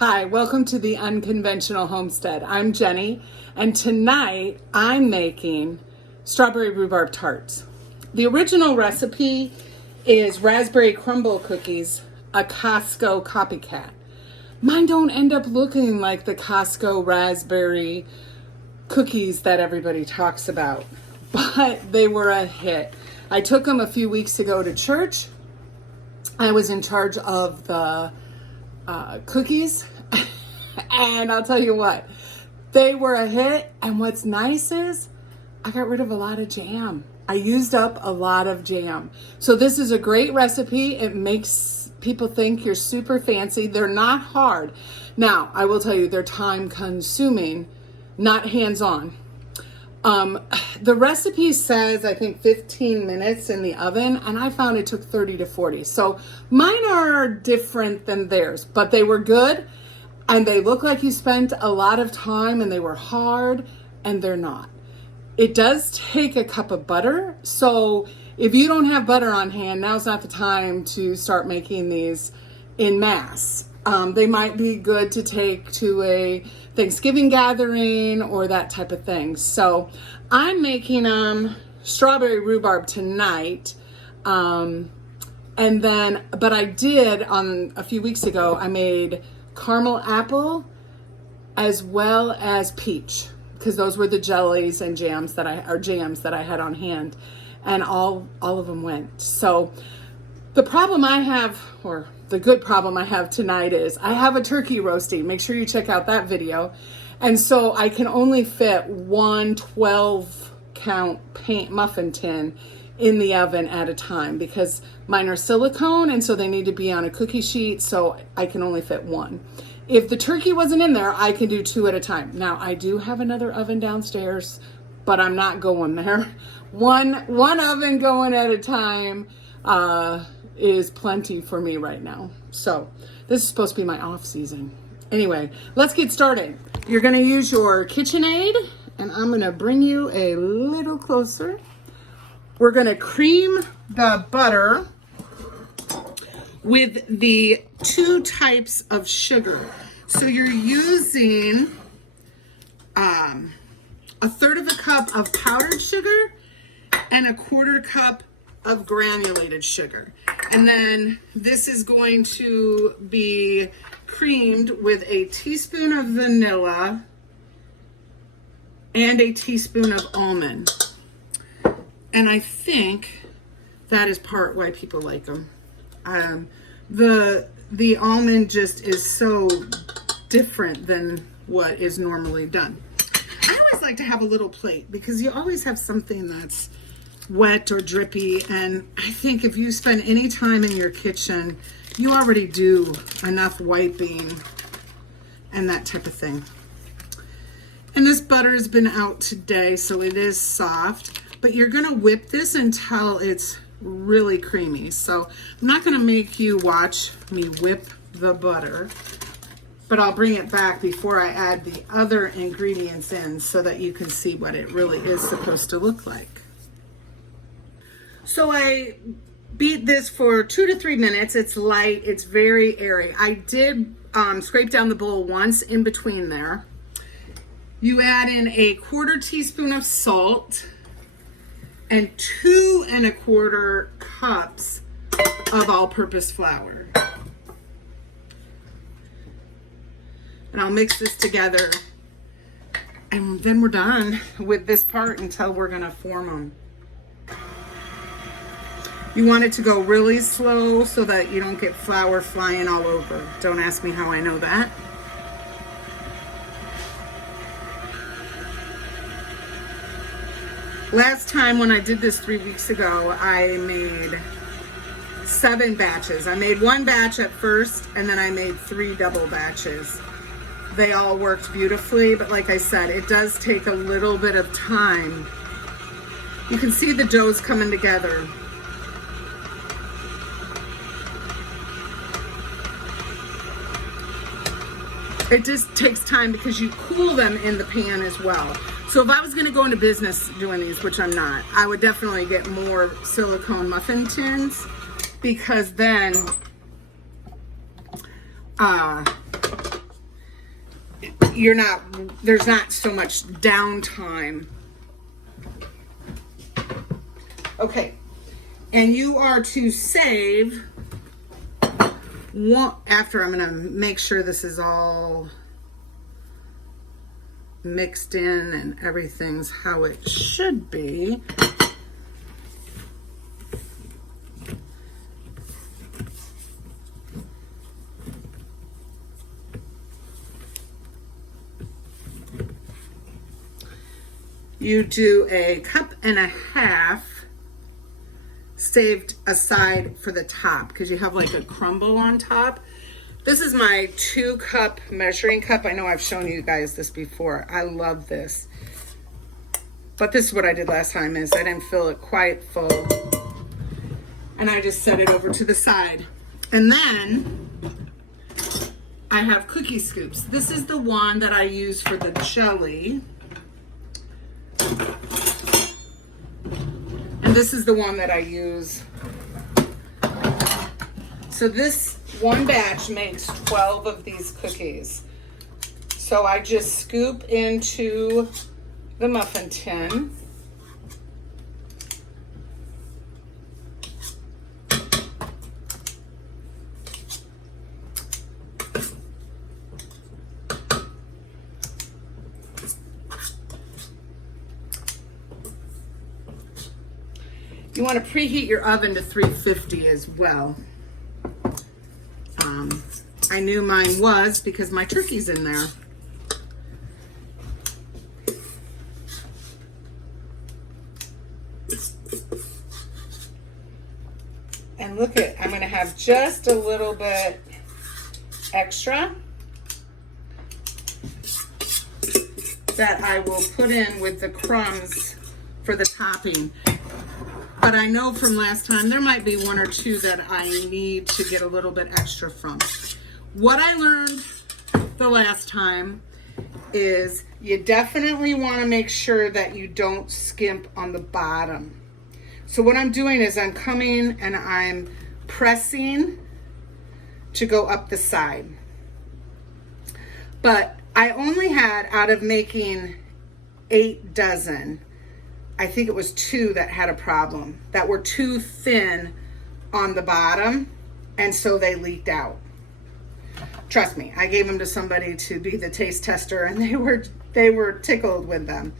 Hi, welcome to the Unconventional Homestead. I'm Jenny, and tonight I'm making strawberry rhubarb tarts. The original recipe is raspberry crumble cookies, a Costco copycat. Mine don't end up looking like the Costco raspberry cookies that everybody talks about, but they were a hit. I took them a few weeks ago to church. I was in charge of the cookies, and I'll tell you what, they were a hit. And what's nice is I got rid of a lot of jam. I used up a lot of jam. So this is a great recipe. It makes people think you're super fancy. They're not hard. Now, I will tell you, they're time consuming, not hands-on. The recipe says, I think 15 minutes in the oven, and I found it took 30 to 40. So mine are different than theirs, but they were good, and they look like you spent a lot of time, and they were hard, and they're not. It does take a cup of butter, so if you don't have butter on hand, now's not the time to start making these in mass. They might be good to take to a Thanksgiving gathering or that type of thing. So I'm making strawberry rhubarb tonight. But I did a few weeks ago, I made caramel apple as well as peach, because those were the jellies and jams that I had on hand, and all of them went. So the problem I have, or the good problem I have tonight, is I have a turkey roasting. Make sure you check out that video. And so I can only fit one 12-count paint muffin tin in the oven at a time, because mine are silicone, and so they need to be on a cookie sheet, so I can only fit one. If the turkey wasn't in there, I can do two at a time. Now, I do have another oven downstairs, but I'm not going there. One oven going at a time is plenty for me right now. So this is supposed to be my off season. Anyway, let's get started. You're gonna use your KitchenAid, and I'm gonna bring you a little closer. We're gonna cream the butter with the two types of sugar. So you're using a third of a cup of powdered sugar and a quarter cup of granulated sugar. And then this is going to be creamed with a teaspoon of vanilla and a teaspoon of almond. And I think that is part why people like them. The almond just is so different than what is normally done. I always like to have a little plate, because you always have something that's wet or drippy, and I think if you spend any time in your kitchen, you already do enough wiping and that type of thing. And this butter has been out today, so it is soft, but you're gonna whip this until it's really creamy. So I'm not gonna make you watch me whip the butter, but I'll bring it back before I add the other ingredients in, so that you can see what it really is supposed to look like. So I beat this for 2 to 3 minutes. It's light, it's very airy. I did scrape down the bowl once in between there. You add in a quarter teaspoon of salt and 2 1/4 cups of all-purpose flour. And I'll mix this together, and then we're done with this part until we're gonna form them. You want it to go really slow so that you don't get flour flying all over. Don't ask me how I know that. Last time when I did this 3 weeks ago, I made 7 batches. I made 1 batch at first, and then I made 3 double batches. They all worked beautifully, but like I said, it does take a little bit of time. You can see the dough's coming together. It just takes time because you cool them in the pan as well. So if I was gonna go into business doing these, which I'm not, I would definitely get more silicone muffin tins, because then there's not so much downtime. Okay, and you are to save one, after I'm gonna make sure this is all mixed in and everything's how it should be. You do a cup and a half saved aside for the top because you have like a crumble on top. This is my 2-cup measuring cup. I know I've shown you guys this before. I love this. But this is what I did last time is I didn't fill it quite full. And I just set it over to the side. And then I have cookie scoops. This is the one that I use for the jelly. And this is the one that I use. So this one batch makes 12 of these cookies. So I just scoop into the muffin tin. You want to preheat your oven to 350 as well. I knew mine was because my turkey's in there. And look at, I'm going to have just a little bit extra that I will put in with the crumbs for the topping. But I know from last time there might be 1 or 2 that I need to get a little bit extra from. What I learned the last time is you definitely want to make sure that you don't skimp on the bottom. So what I'm doing is I'm coming and I'm pressing to go up the side. But I only had, out of making 8 dozen, I think it was 2 that had a problem, that were too thin on the bottom, and so they leaked out. Trust me, I gave them to somebody to be the taste tester, and they were tickled with them.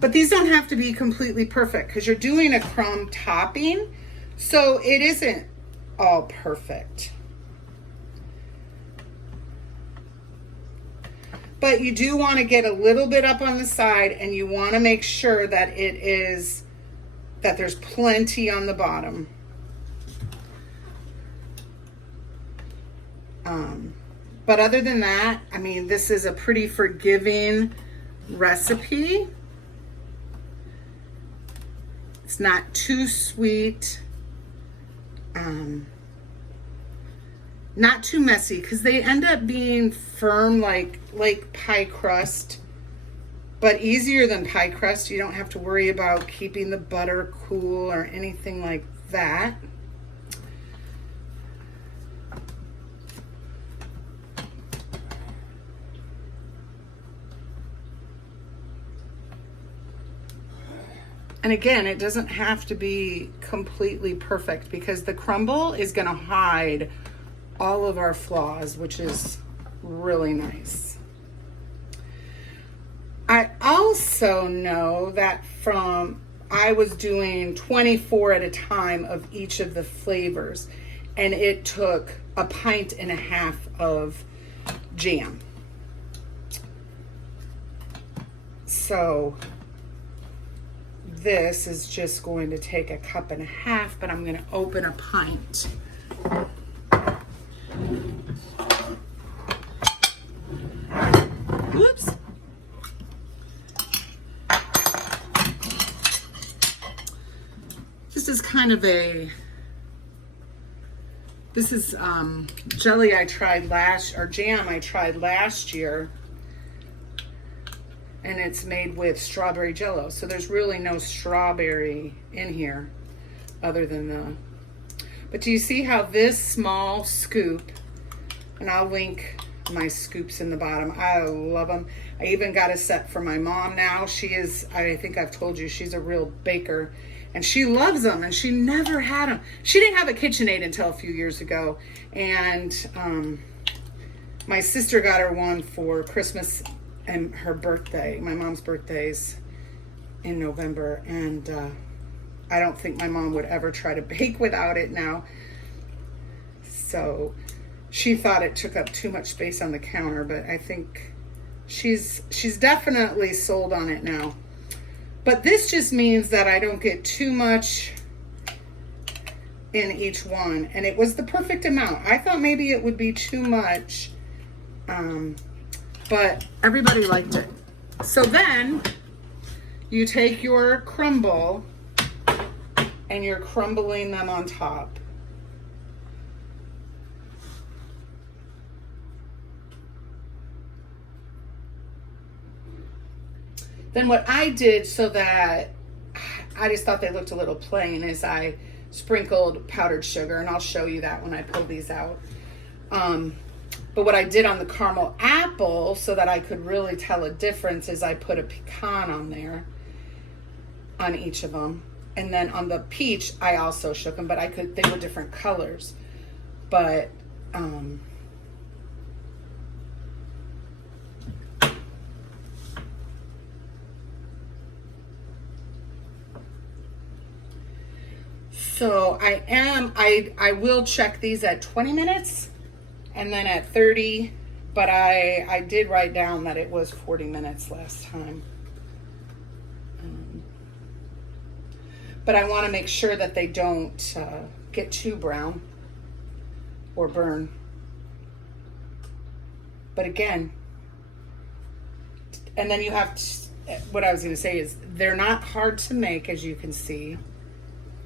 But these don't have to be completely perfect because you're doing a crumb topping, so it isn't all perfect. But you do want to get a little bit up on the side, and you want to make sure that there's plenty on the bottom. But other than that, I mean, this is a pretty forgiving recipe. It's not too sweet. Not too messy because they end up being firm like pie crust, but easier than pie crust. You don't have to worry about keeping the butter cool or anything like that. And again, it doesn't have to be completely perfect because the crumble is going to hide all of our flaws, which is really nice. I also know that I was doing 24 at a time of each of the flavors, and it took 1.5 pints of jam. So this is just going to take 1.5 cups, but I'm going to open 1 pint. Whoops. This is kind of jelly I tried jam I tried last year. And it's made with strawberry jello. So there's really no strawberry in here other than but do you see how this small scoop, and I'll link my scoops in the bottom. I love them. I even got a set for my mom now. She is, I think I've told you, she's a real baker. And she loves them, and she never had them. She didn't have a KitchenAid until a few years ago. And my sister got her one for Christmas and her birthday. My mom's birthday's in November. And I don't think my mom would ever try to bake without it now. So she thought it took up too much space on the counter, but I think she's definitely sold on it now. But this just means that I don't get too much in each one. And it was the perfect amount. I thought maybe it would be too much, but everybody liked it. So then you take your crumble and you're crumbling them on top. Then what I did, so that I just thought they looked a little plain, is I sprinkled powdered sugar, and I'll show you that when I pull these out. But what I did on the caramel apple, so that I could really tell a difference, is I put a pecan on there, on each of them. And then on the peach, I also shook them, but they were different colors. But, so I will check these at 20 minutes and then at 30, but I did write down that it was 40 minutes last time. But I want to make sure that they don't get too brown or burn. But again, and then you have to, what I was going to say is they're not hard to make, as you can see.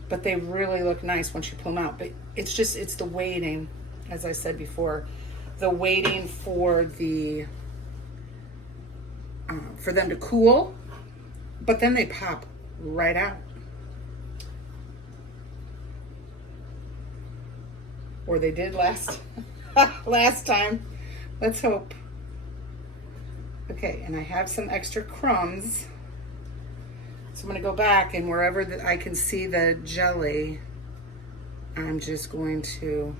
But they really look nice once you pull them out. But it's the waiting, as I said before, the waiting for for them to cool, but then they pop right out. Or they did last time. Let's hope. Okay, and I have some extra crumbs. So I'm going to go back, and wherever I can see the jelly, I'm just going to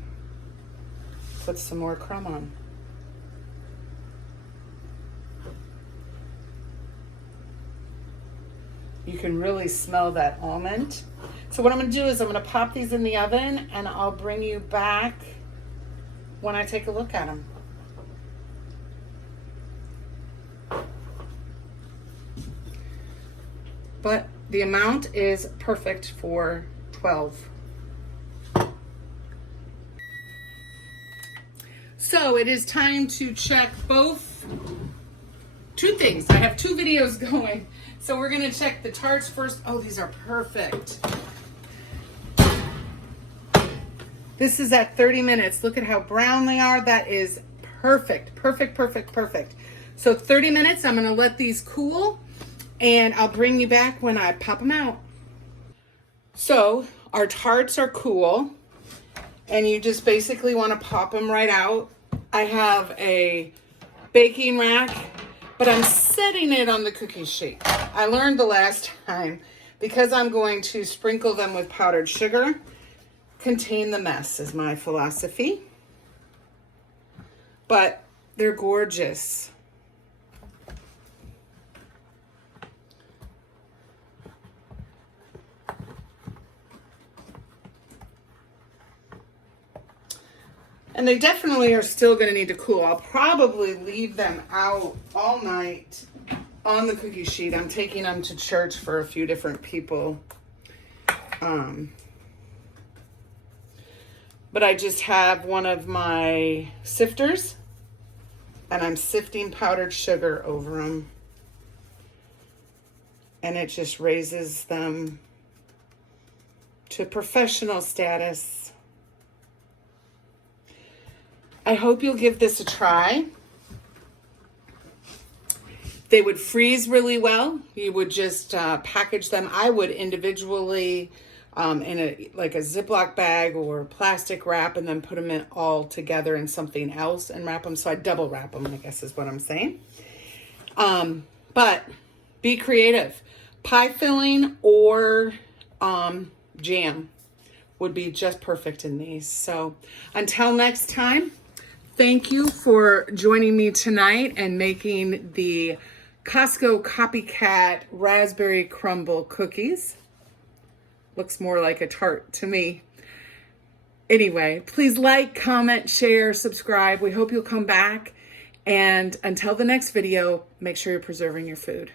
put some more crumb on. You can really smell that almond. So what I'm going to do is I'm going to pop these in the oven, and I'll bring you back when I take a look at them. But the amount is perfect for 12. So it is time to check two things. I have 2 videos going. So we're going to check the tarts first. Oh, these are perfect. This is at 30 minutes. Look at how brown they are. That is perfect. Perfect, perfect, perfect. So 30 minutes, I'm going to let these cool. And I'll bring you back when I pop them out. So our tarts are cool, and you just basically want to pop them right out. I have a baking rack, but I'm setting it on the cookie sheet. I learned the last time, because I'm going to sprinkle them with powdered sugar, contain the mess is my philosophy. But they're gorgeous. And they definitely are still going to need to cool. I'll probably leave them out all night on the cookie sheet. I'm taking them to church for a few different people. But I just have one of my sifters, and I'm sifting powdered sugar over them. And it just raises them to professional status. I hope you'll give this a try. They would freeze really well. You would just package them. I would individually in like a Ziploc bag or plastic wrap, and then put them in all together in something else and wrap them. So I double wrap them, I guess is what I'm saying. But be creative. Pie filling or jam would be just perfect in these. So until next time, thank you for joining me tonight and making the Costco Copycat Raspberry Crumble cookies. Looks more like a tart to me. Anyway, please like, comment, share, subscribe. We hope you'll come back. And until the next video, make sure you're preserving your food.